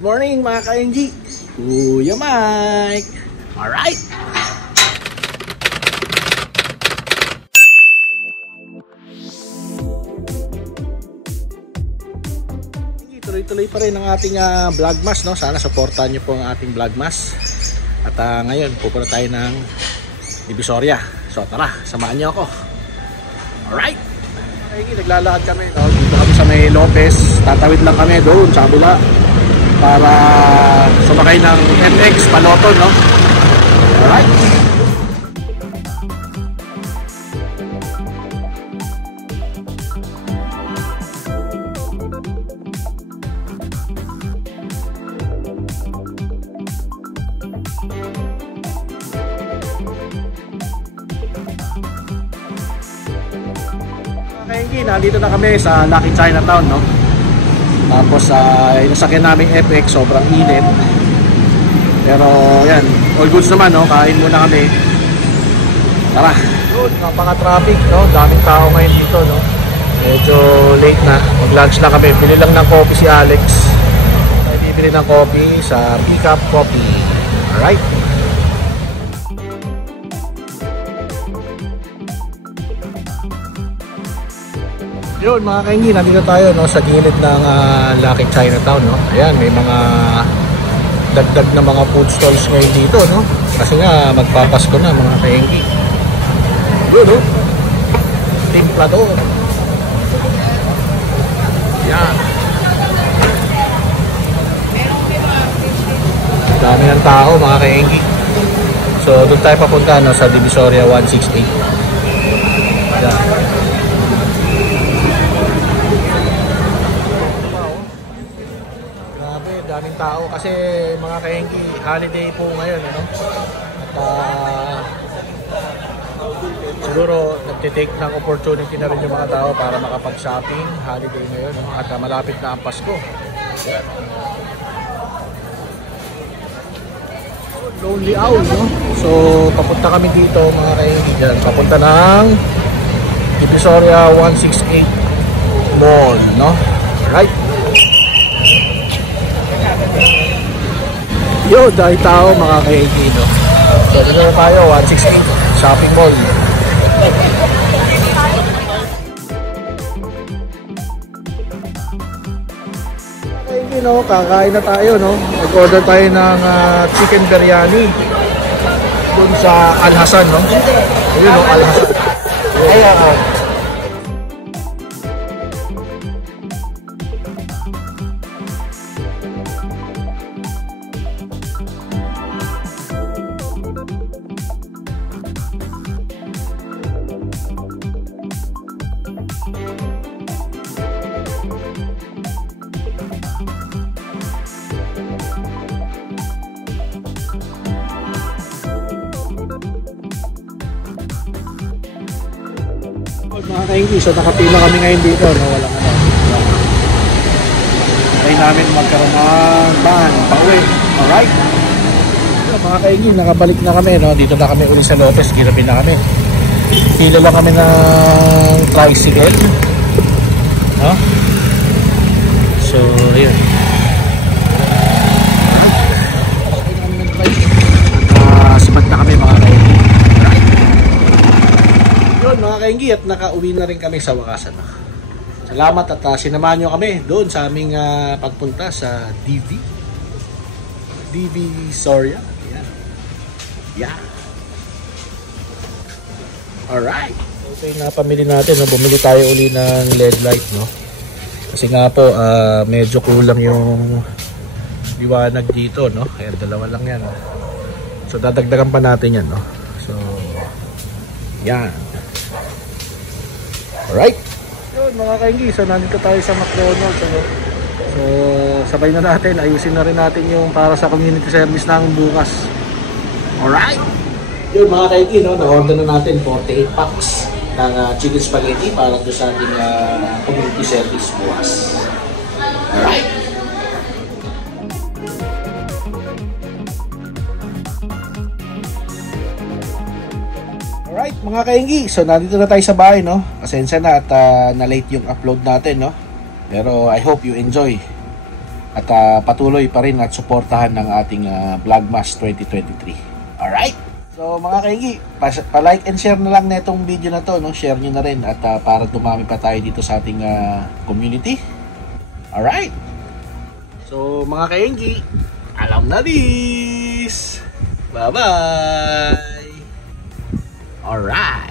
Good morning mga ka-NG, Kuya Mike. Alright. Tuloy-tuloy pa rin ang ating vlogmas, no? Sana supportahan nyo po ang ating vlogmas. At ngayon pupunta tayo ng Divisoria. So tara, samahan nyo ako. Alright. Okay, naglalakad kami, no? Dito kami sa may Lopez. Tatawid lang kami doon sa kabila para sumakay ng MX Paloton, no? Alright. Okay, nandito na kami sa Lucky Chinatown, no? Tapos inasakyan namin FX, sobrang init. Pero yan, all goods naman, no? Kain muna kami. Tara. Good, napaka-traffic, no? Daming tao ngayon dito, no? Medyo late na. Mag-lunch na kami. Bili lang ng coffee si Alex. Tayo bibili ng coffee sa Pick Up Coffee. Alright. Yun mga kaingi, nandito tayo, no, sa gilid ng Lucky Chinatown, no? Ayan, may mga dagdag na mga food stalls ngayon dito, no? Kasi nga magpapasko na mga kaingi. Yun, no? Timplador. Yan. Dami ng tao mga kaingi. So doon tayo papunta, no, sa Divisoria 168. Yan. Daming tao kasi mga kaengki, holiday po ngayon, ano? At siguro nagtitake ng opportunity na rin yung mga tao para makapag-shopping, holiday ngayon, no? At malapit na ang Pasko. Lonely Owl, no? So papunta kami dito mga kaengki, dyan papunta ng Divisoria 168 Mall, no? Right. Yo, dahil tao mga kaingi, no? So dito na tayo, 168 shopping mall. Kaingi, no? Kakain na tayo, no? Nag-order tayo ng chicken biryani dun sa Al Hassan, no? Yun, no? Al Hassan. Ayan, mga kaingi, so nakapila kami ngayon dito, no? Walang ano. Try namin magkaroon ng van, pauwi. Alright. So, mga kaingi, nakabalik na kami, no? Dito na kami uli sa Lopez, girabi na kami. Pila lang kami ng tricycle, no? So, yun. Sipat na kami mga kaingi. Mga kaingi, at nakauwi na rin kami sa wakas, ano? Salamat at sinamahan nyo kami doon sa aming pagpunta sa Divisoria. Yan. Yeah. Alright. Okay, napamili natin, no? Bumili tayo uli ng LED light, no? Kasi nga po medyo kulang yung liwanag dito, no? Kaya dalawa lang yan, no? So dadagdagan pa natin yan, no? So yan. Alright. Yun mga kaingi, so nandito tayo sa McDonald's, ano? So sabay na natin, ayusin na rin natin yung para sa community service ng bukas. Alright. Yun mga kaingi, no? Na-order na natin 48 packs ng chicken spaghetti para doon sa ating community service bukas. Alright. Alright mga kaingi, so nandito na tayo sa bahay, no? Pasensya na at na-late yung upload natin, no? Pero I hope you enjoy. At at patuloy pa rin at suportahan ng ating Vlogmas 2023. Alright? So mga kaingi, pa-like and share na lang na itong video na to, no? Share nyo na rin at para dumami pa tayo dito sa ating community. Alright? So mga kaingi, alam na this! Bye-bye! Alright!